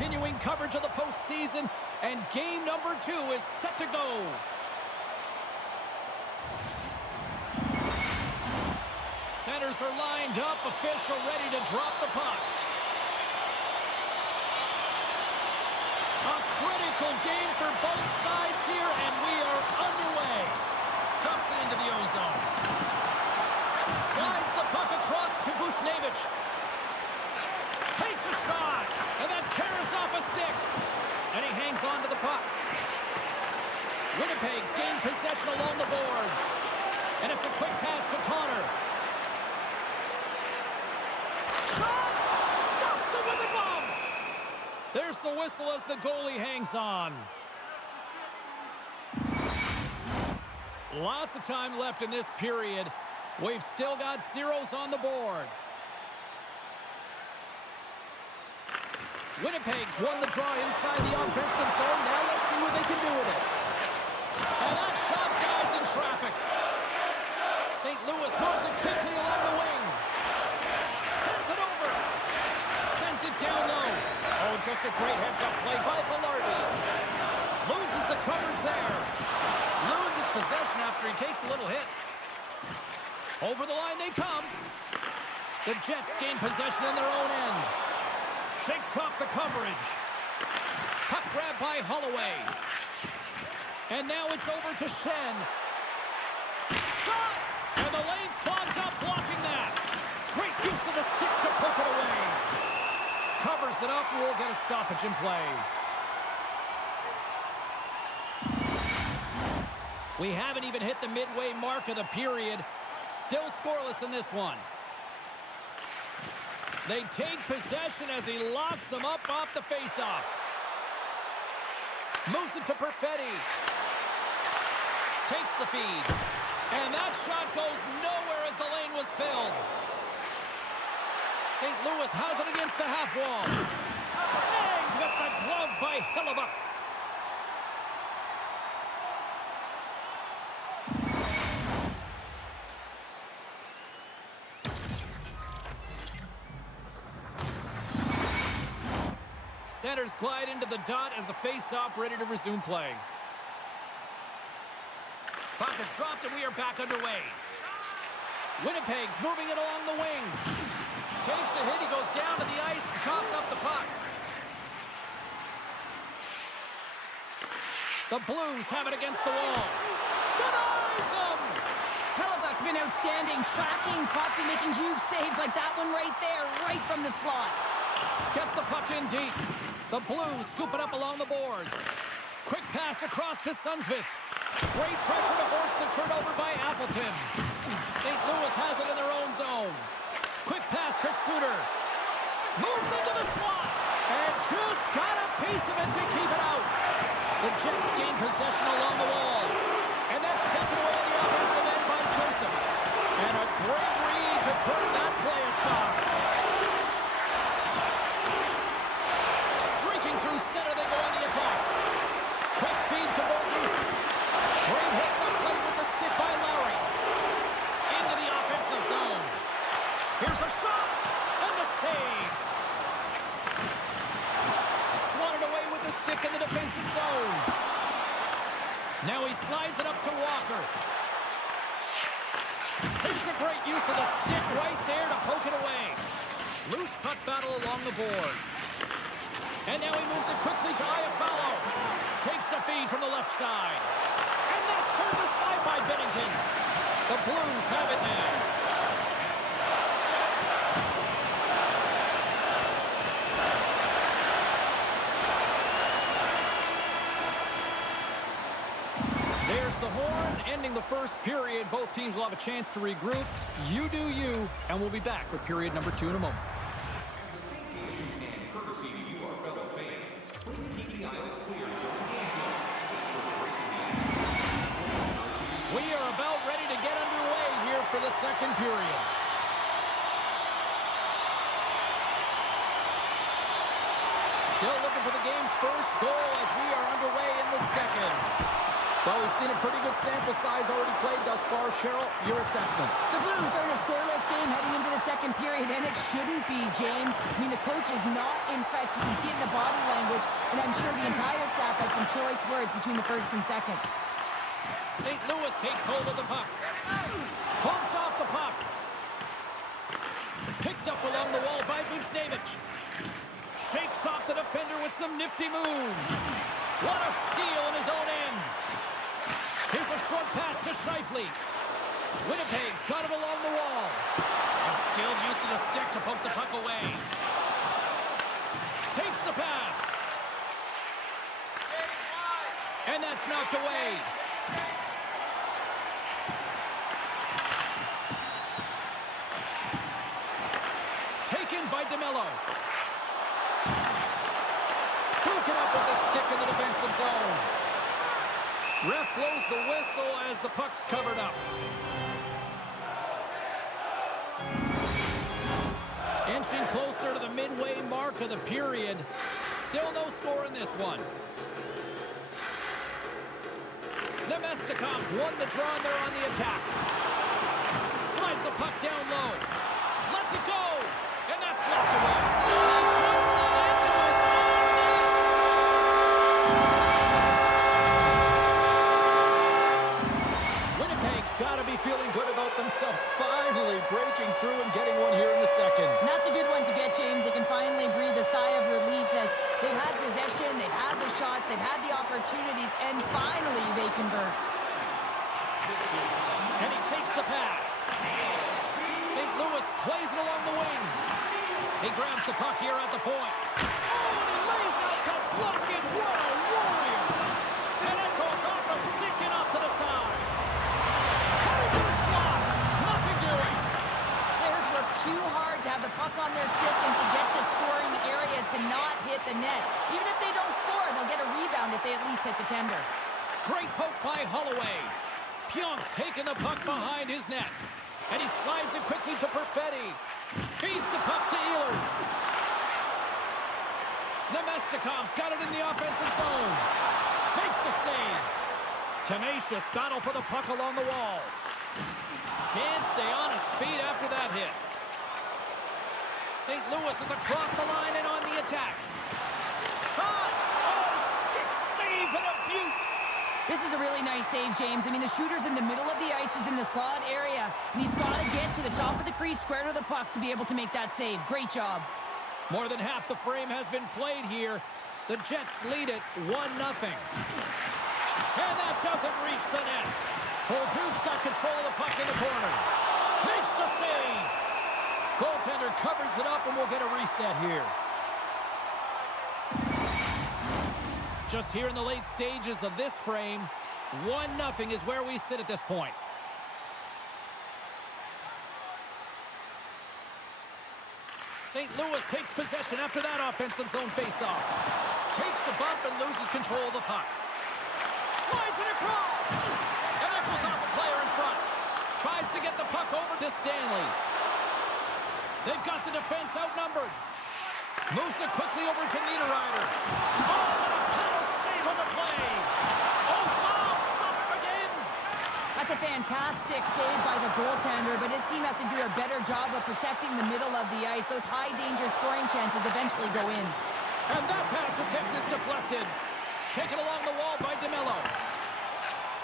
continuing coverage of the postseason, and game number 2 is set to go. Centers are lined up, official ready to drop the puck. A critical game for both sides here, and we are underway. Dumps it into the ozone. Slides the puck across to Bushnevich. Takes a shot, and that carries off a stick. And he hangs on to the puck. Winnipeg's gained possession along the boards. And it's a quick pass to Connor. Shot! Stops it with a glove! There's the whistle as the goalie hangs on. Lots of time left in this period. We've still got zeros on the board. Winnipeg's won the draw inside the offensive zone. Now let's see what they can do with it. And that shot dives in traffic. St. Louis moves it quickly along the wing. Sends it over. Sends it down low. Oh, just a great heads-up play by Velarde. Loses the coverage there. Loses possession after he takes a little hit. Over the line they come. The Jets gain possession on their own end. Shakes off the coverage. Puck grab by Holloway. And now it's over to Shen. Shot! And the lane's clogged up, blocking that. Great use of the stick to poke it away. Covers it up, and we'll get a stoppage in play. We haven't even hit the midway mark of the period. Still scoreless in this one. They take possession as he locks them up off the faceoff. Moves it to Perfetti. Takes the feed. And that shot goes nowhere as the lane was filled. St. Louis has it against the half wall. Snagged with the glove by Hellebuck. Centers glide into the dot as the face-off ready to resume play. Puck is dropped and we are back underway. Winnipeg's moving it along the wing. Takes a hit, he goes down to the ice and coughs up the puck. The Blues have it against the wall. Denies him! Hellebuck's been outstanding, tracking pucks and making huge saves like that one right there, right from the slot. Gets the puck in deep. The Blues scoop it up along the boards. Quick pass across to Sundqvist. Great pressure to force the turnover by Appleton. St. Louis has it in their own zone. Quick pass to Suter. Moves into the slot. And just got a piece of it to keep it out. The Jets gain possession along the wall. And that's taken away in the offensive end by Joseph. And a great read to turn that play aside. Through center, they go on the attack. Quick feed to Boldy. Great hits up plate with the stick by Lowry. Into the offensive zone. Here's a shot. And the save. Swatted away with the stick in the defensive zone. Now he slides it up to Walker. Here's a great use of the stick right there to poke it away. Loose puck battle along the boards. And now he moves it quickly to Iafallo. Takes the feed from the left side. And that's turned aside by Bennington. The Blues have it now. There's the horn, ending the first period. Both teams will have a chance to regroup. You do you, and we'll be back with period number 2 in a moment. We are about ready to get underway here for the second period. Still looking for the game's first goal as we are underway in the second. Well, we've seen a pretty good sample size already played thus far. Cheryl, your assessment. The Blues are in a scoreless game heading into the second period, and it shouldn't be, James. I mean, the coach is not impressed. You can see it in the body And I'm sure the entire staff had some choice words between the first and second. St. Louis takes hold of the puck. Bumped off the puck. Picked up along the wall by Buchnevich. Shakes off the defender with some nifty moves. What a steal in his own end. Here's a short pass to Scheifele. Winnipeg's got it along the wall. A skilled use of the stick to poke the puck away. Takes the pass. And that's knocked away. Taken by DeMello. Broken up with the stick in the defensive zone. Ref blows the whistle as the puck's covered up. Inching closer to the midway mark of the period. Still no score in this one. Nemestikov's won the draw and they're on the attack. Slides the puck down low. Lets it go. And that's blocked away. And he puts it into his own net. Winnipeg's got to be feeling good about themselves finally breaking through and getting one here in the second. And that's a good one to get, James. They can finally breathe a sigh of relief as they've had possession, they've had the shots, they've had the opportunities, and finally they convert. And he takes the pass. St. Louis plays it along the wing. He grabs the puck here at the point. Oh, and he lays out to block it. What a warrior. And it goes off a stick and off to the side. Cutting to the slot. Nothing doing. Players work too hard to have the puck on their stick and to get to scoring areas to not hit the net. Even if they don't score, they'll get a rebound if they at least hit the tender. Great poke by Holloway. Pionk's taking the puck behind his net. And he slides it quickly to Perfetti. Feeds the puck to Ehlers. Nemestikov's got it in the offensive zone. Makes the save. Tenacious battle for the puck along the wall. Can't stay on his feet after that hit. St. Louis is across the line and on the attack. Shot! Oh, stick save and a beaut! This is a really nice save, James. I mean, the shooter's in the middle of the ice, is in the slot area, and he's got to get to the top of the crease, square to the puck, to be able to make that save. Great job. More than half the frame has been played here. The Jets lead it 1-0. And that doesn't reach the net. Bolduc's got control of the puck in the corner. Makes the save. Goaltender covers it up, and we'll get a reset here. Just here in the late stages of this frame, 1-0 is where we sit at this point. St. Louis takes possession after that offensive zone faceoff. Takes a bump and loses control of the puck. Slides it across. And that goes off a player in front. Tries to get the puck over to Stanley. They've got the defense outnumbered. Moves it quickly over to Niederreiter. Oh, and a power save on the play. Oh, wow, stops him again. That's a fantastic save by the goaltender, but his team has to do a better job of protecting the middle of the ice. Those high-danger scoring chances eventually go in. And that pass attempt is deflected. Taken along the wall by DeMello.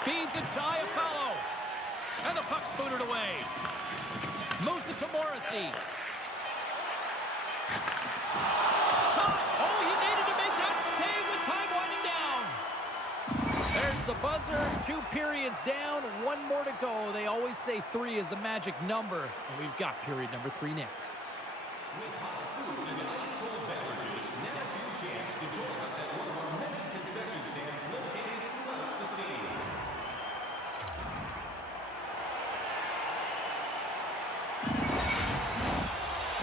Feeds it to Iafallo. And the puck's booted away. Moves it to Morrissey. Shot! Oh, he needed to make that save with time winding down. There's the buzzer. 2 periods down. 1 more to go. They always say 3 is the magic number. And we've got period number 3 next. With hot food and ice-cold beverages, now's your chance to join us at one of our many concession stands located throughout the stadium.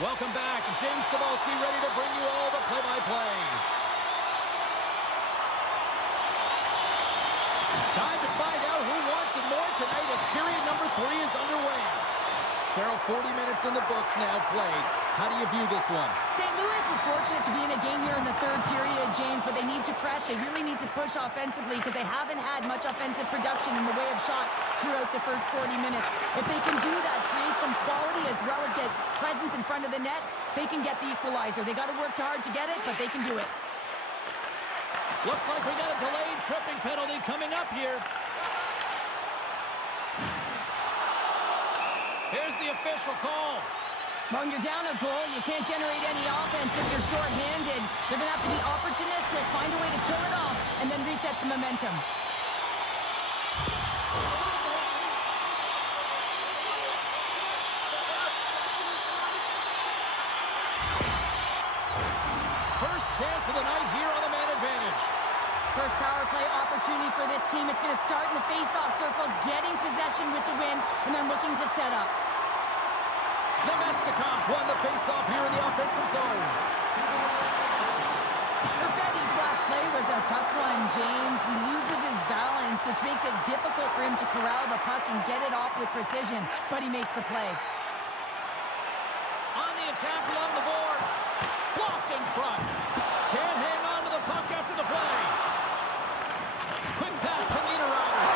Welcome back. James Cebulski ready to bring you all the play-by-play. Time to find out who wants it more tonight as period number 3 is underway. Cheryl, 40 minutes in the books now played. How do you view this one? St. Louis is fortunate to be in a game here in the 3rd period, James, but they need to press. They really need to push offensively because they haven't had much offensive production in the way of shots throughout the first 40 minutes. If they can do that, create some quality as well as get presence in front of the net, they can get the equalizer. They got to work hard to get it, but they can do it. Looks like we got a delayed tripping penalty coming up here. Here's the official call. When you're down a goal, you can't generate any offense if you're short-handed. They're going to have to be opportunistic, find a way to kill it off, and then reset the momentum. First chance of the night here on the man advantage. First power play opportunity for this team. It's going to start in the face-off circle, getting possession with the win, and then looking to set up. Nemestikov's won the face-off here in the offensive zone. Perfetti's last play was a tough one, James. He loses his balance, which makes it difficult for him to corral the puck and get it off with precision, but he makes the play. On the attack along the boards. Blocked in front. Can't hang on to the puck after the play. Quick pass to Niederreiter.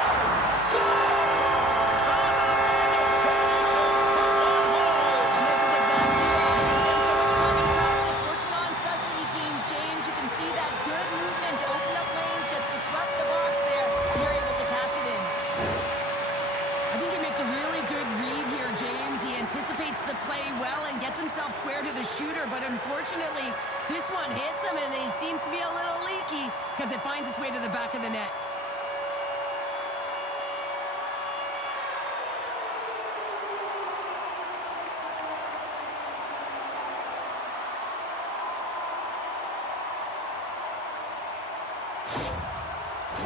Scores! On the man advantage and put one home. And this is exactly why he spent so much time in practice working on specialty teams, James. You can see that good movement to open up lanes, just disrupt the box there, and you're able to cash it in. I think he makes a really good read here, James. He anticipates the play well and gets himself square to the shooter, but unfortunately, this one hits him, and he seems to be a little leaky because it finds its way to the back of the net.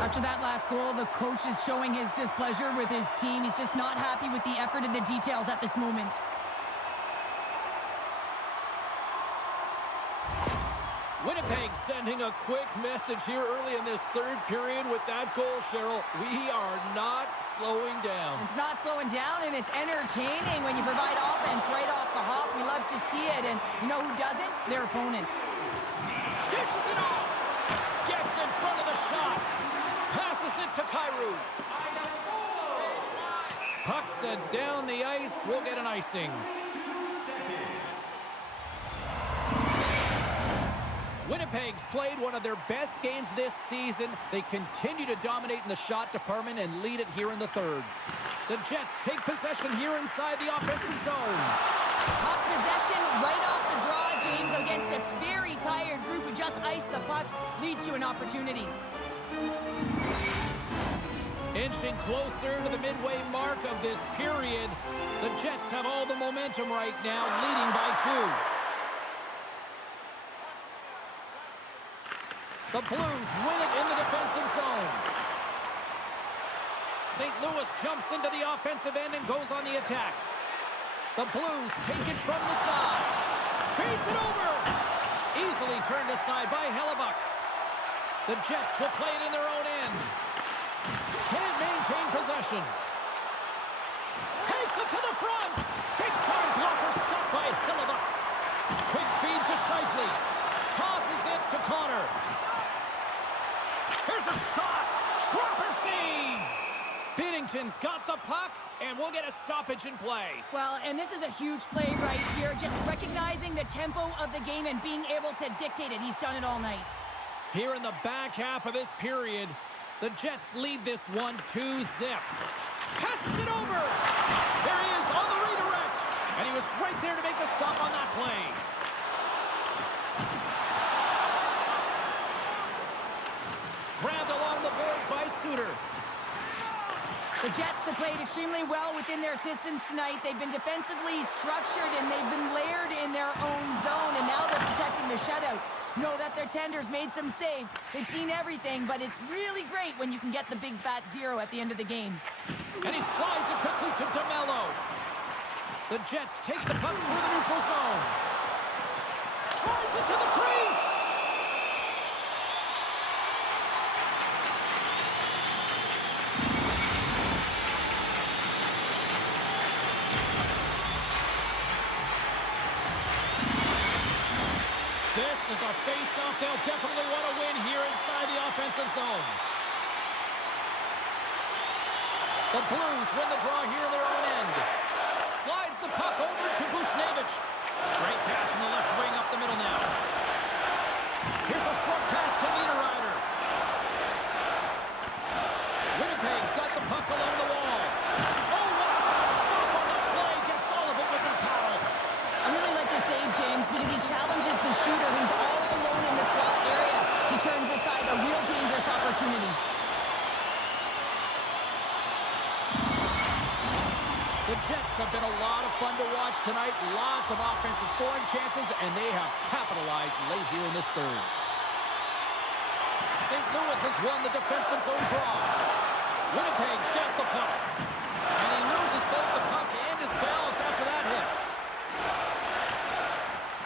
After that last goal, the coach is showing his displeasure with his team. He's just not happy with the effort and the details at this moment. Winnipeg sending a quick message here early in this third period with that goal, Cheryl. We are not slowing down. It's not slowing down, and it's entertaining when you provide offense right off the hop. We love to see it, and you know who doesn't? Their opponent. Dishes it off. Gets in front of the shot. Passes it to Kyrou. Puck sent down the ice. We'll get an icing. Winnipeg's played one of their best games this season. They continue to dominate in the shot department and lead it here in the third. The Jets take possession here inside the offensive zone. Puck possession right off the draw, James, against a very tired group who just iced the puck, leads to an opportunity. Inching closer to the midway mark of this period. The Jets have all the momentum right now, leading by 2. The Blues win it in the defensive zone. St. Louis jumps into the offensive end and goes on the attack. The Blues take it from the side. Feeds it over. Easily turned aside by Hellebuck. The Jets will play it in their own end. Can't maintain possession. Takes it to the front. Big-time blocker stopped by Hellebuck. Quick feed to Scheifele. Tosses it to Connor. Here's a shot. Trapper save. Binnington's got the puck, and we'll get a stoppage in play. Well, and this is a huge play right here. Just recognizing the tempo of the game and being able to dictate it. He's done it all night. Here in the back half of this period, the Jets lead this one 2-0. Passes it over. There he is on the redirect. And he was right there to make the stop on that play. Grabbed along the boards by Suter. The Jets have played extremely well within their systems tonight. They've been defensively structured, and they've been layered in their own zone, and now they're protecting the shutout. Know that their tenders made some saves. They've seen everything, but it's really great when you can get the big fat 0 at the end of the game. And he slides it quickly to DeMello. The Jets take the puck through the neutral zone. Drives it to the crease. This is a face-off they'll definitely want to win here inside the offensive zone. The Blues win the draw here in their own end. Slides the puck over to Bushnevich. Great pass from the left wing up the middle now. Here's a short pass to Niederreiter. turns aside a real dangerous opportunity. The Jets have been a lot of fun to watch tonight. Lots of offensive scoring chances, and they have capitalized late here in this third. St. Louis has won the defensive zone draw. Winnipeg's got the puck. And he loses both the puck and his balance after that hit.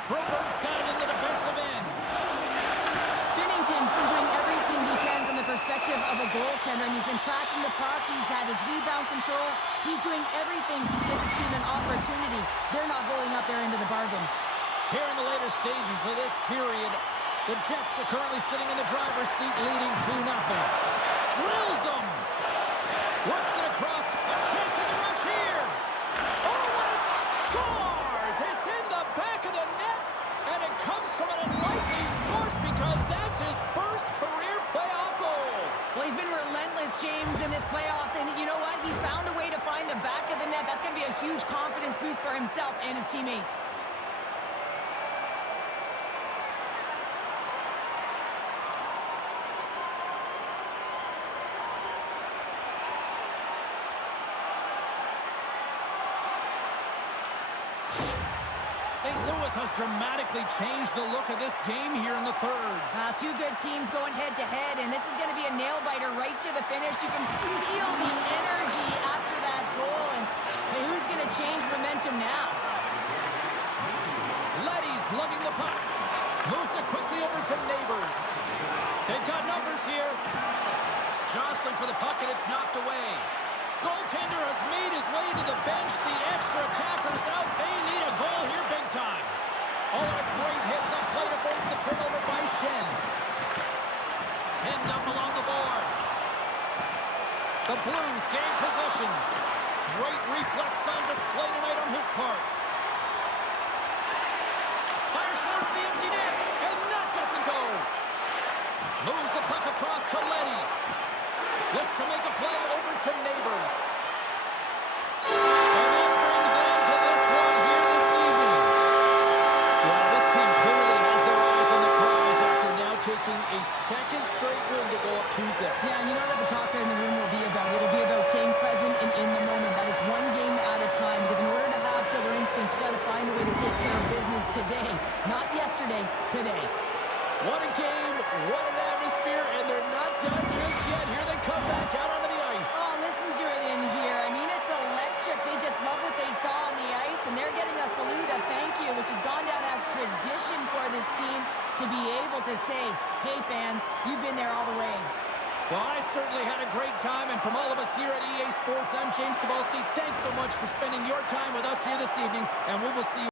Broberg's got it in the defensive end. Binnington's been doing everything he can from the perspective of a goaltender, and he's been tracking the puck. He's had his rebound control. He's doing everything to give his team an opportunity. They're not holding up their end of the bargain. Here in the later stages of this period, the Jets are currently sitting in the driver's seat, leading 2-0. Drills them. Works it across. A chance in the rush here. Oh, what a scores! It's in the back of the net, and it comes from an unlikely source because that's his first career playoff goal. Well, he's been relentless, James, in this playoffs, and you know what? He's found a way to find the back of the net. That's going to be a huge confidence boost for himself and his teammates. St. Louis has dramatically changed the look of this game here in the third. Two good teams going head-to-head, and this is going to be a nail-biter right to the finish. You can feel the energy after that goal, and hey, who's going to change momentum now? Leddy's lugging the puck. Moves it quickly over to Neighbors. They've got numbers here. Jostling for the puck, and it's knocked away. Goaltender has made his way to the bench. The extra attackers out. They need a goal here big time. Oh, a great hits up play to force the turnover by Shen. Pinned up along the boards. The Blues gain possession. Great reflex on display tonight on his part. Fires towards the empty net, and that doesn't go. Moves the puck across to Leddy. Looks to make a play over to Neighbors. And that brings an end to this one here this evening. Well, this team clearly has their eyes on the prize after now taking a second straight win to go up 2-0. Yeah, and you know what the talk in the room will be about? It'll be about staying present and in the moment. That is one game at a time, because in order to have killer instinct, you got to find a way to take care of business today. Not yesterday, today. What a game, what an atmosphere, and they're not done just yet. Here they come back out onto the ice. Oh, listen to it in here. I mean, it's electric. They just love what they saw on the ice, and they're getting a salute, a thank you, which has gone down as tradition for this team to be able to say, hey, fans, you've been there all the way. Well, I certainly had a great time, and from all of us here at EA Sports, I'm James Cebulski. Thanks so much for spending your time with us here this evening, and we will see you